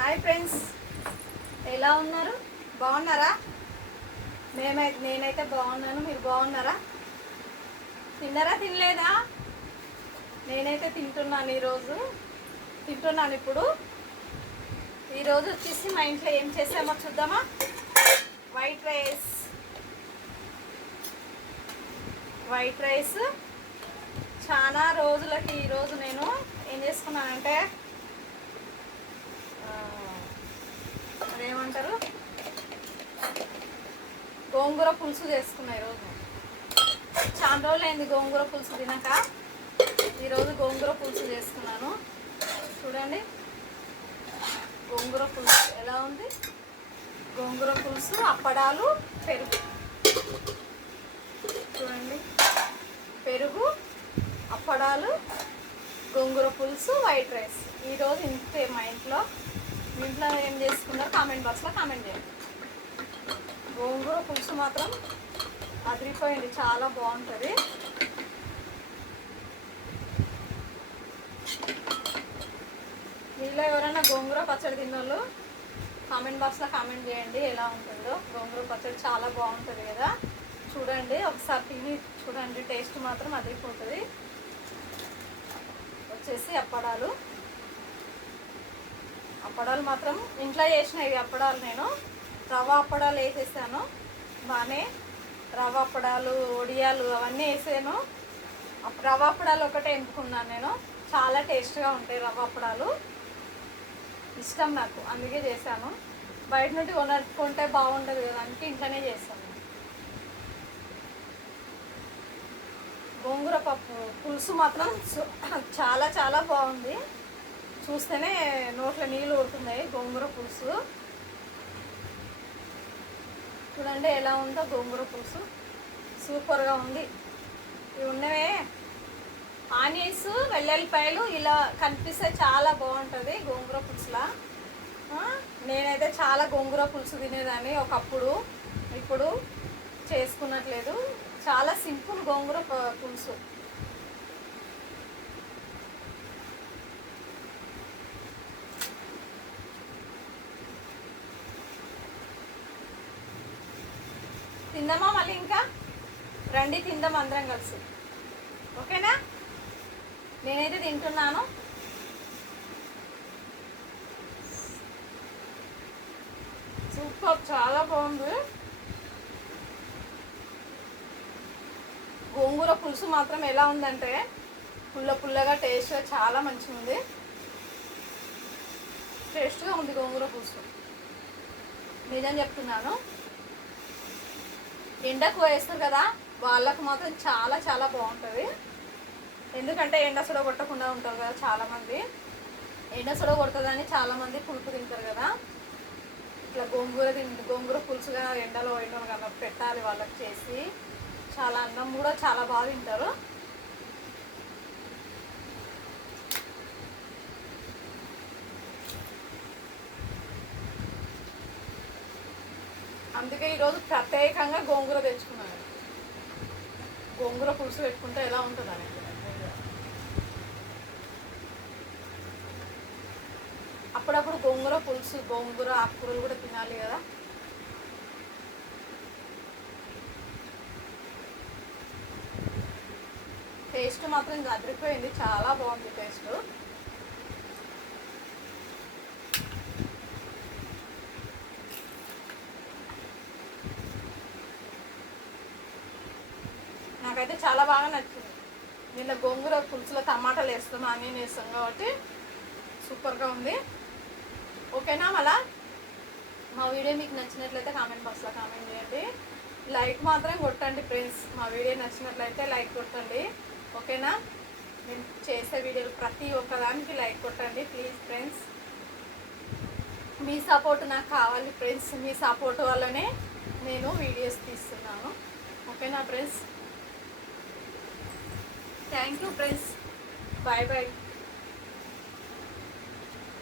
Hi friends, ఎలా ఉన్నారు? బాగున్నారా? నేనైతే బాగున్నాను. మీరు బాగున్నారా? తిన్నారా తినలేదా? నేనైతే తింటున్నాను. ఇప్పుడు ఈరోజు వచ్చేసి మా ఇంట్లో ఏం చేసామో చూద్దామా. వైట్ రైస్ చాలా రోజులకి ఈరోజు నేను ఏం చేసుకున్నానంటే అదేమంటారు, గోంగూర పులుసు చేసుకున్నా. ఈరోజు చాలా రోజులైంది గోంగూర పులుసు తినక. ఈరోజు గోంగూర పులుసు చేసుకున్నాను. చూడండి గోంగూర పులుసు ఎలా ఉంది. గోంగూర పులుసు, అప్పడాలు, పెరుగు. చూడండి, పెరుగు, అప్పడాలు, గోంగూర పులుసు, వైట్ రైస్. ఈరోజు ఇంతే మా ఇంట్లో. మీ ఇంట్లో ఏం చేసుకున్నారో కామెంట్ బాక్స్లో కామెంట్ చేయండి. గోంగూర పులుసు మాత్రం అదిరిపోయింది, చాలా బాగుంటుంది. మీలో ఎవరైనా గోంగూర పచ్చడి తిన్నోళ్ళు కామెంట్ బాక్స్లో కామెంట్ చేయండి ఎలా ఉంటుందో. గోంగూర పచ్చడి చాలా బాగుంటుంది కదా. చూడండి, ఒకసారి తిని చూడండి, టేస్ట్ మాత్రం అదిరిపోతుంది. వచ్చేసి అప్పడాలు మాత్రం ఇంట్లో చేసినవి అప్పడాలు. నేను రవ్వ అప్పడాలు వేసేసాను బాగానే. రవ్వ అప్పడాలు, ఒడియాలు అవన్నీ వేసాను. రవ్వ అప్పడాలు ఒకటే ఎంపుకున్నాను నేను. చాలా టేస్ట్గా ఉంటాయి రవ్వ అప్పడాలు, ఇష్టం నాకు, అందుకే చేశాను. బయట నుండి కొంటే బాగుంటుంది కదా, అందుకే ఇంట్లోనే చేస్తాను. గోంగూర పప్పు పులుసు మాత్రం చాలా చాలా బాగుంది. చూస్తేనే నోట్లో నీళ్ళు ఊరుతున్నాయి. గోంగూర పులుసు చూడండి ఎలా ఉందో. గోంగూర పులుసు సూపర్గా ఉంది. ఇవి ఉన్నవే ఆనియన్స్, వెల్లుల్లిపాయలు ఇలా కనిపిస్తే చాలా బాగుంటుంది గోంగూర పులుసులా. నేనైతే చాలా గోంగూర పులుసు తినేదాన్ని ఒకప్పుడు, ఇప్పుడు చేసుకున్నట్లేదు. చాలా సింపుల్ గోంగూర పులుసు. తిందామా మళ్ళీ? ఇంకా రండి తిందాం అందరం కలిసి, ఓకేనా? నేనైతే తింటున్నాను. సూపర్, చాలా బాగుంది. గోంగూర పులుసు మాత్రం ఎలా ఉందంటే పుల్లగా టేస్ట్గా చాలా మంచిగా ఉంది. టేస్ట్గా ఉంది గోంగూర పులుసు, నిజం చెప్తున్నాను. ఎండకు వేస్తారు కదా, వాళ్ళకు మాత్రం చాలా చాలా బాగుంటుంది. ఎందుకంటే ఎండ సుడ కొట్టకుండా ఉంటారు కదా చాలామంది. ఎండ సుడ కొడుతుందని చాలామంది పులుపు తింటారు కదా. ఇట్లా గోంగూర పులుసుగా ఎండలో కదా పెట్టాలి వాళ్ళకి చేసి. చాలా అన్నం కూడా చాలా బాగా తింటారు. అందుకే ఈరోజు ప్రత్యేకంగా గోంగూర తెచ్చుకున్నాను. గోంగూర పులుసు పెట్టుకుంటే ఎలా ఉంటుందని. అప్పుడప్పుడు గోంగూర పులుసు, గోంగూర ఆకుకూరలు కూడా తినాలి కదా. టేస్ట్ మాత్రం ఇంకా అదిరిపోయింది, చాలా బాగుంది టేస్ట్. నాకైతే చాలా బాగా నచ్చింది. నిన్న గోంగూర పులుసులో టమాటాలు వేస్తాం, ఆనియన్ వేస్తాం కాబట్టి సూపర్గా ఉంది. ఓకేనా? మళ్ళా మా వీడియో మీకు నచ్చినట్లయితే కామెంట్ బాక్స్లో కామెంట్ చేయండి. లైక్ మాత్రం కొట్టండి ఫ్రెండ్స్. మా వీడియో నచ్చినట్లయితే లైక్ కొట్టండి, ఓకేనా? నేను చేసే వీడియోలు ప్రతి ఒక్కదానికి లైక్ కొట్టండి ప్లీజ్ ఫ్రెండ్స్. మీ సపోర్ట్ నాకు కావాలి ఫ్రెండ్స్. మీ సపోర్ట్ వల్లనే నేను వీడియోస్ తీస్తున్నాను, ఓకేనా friends? Thank you friends. Bye bye.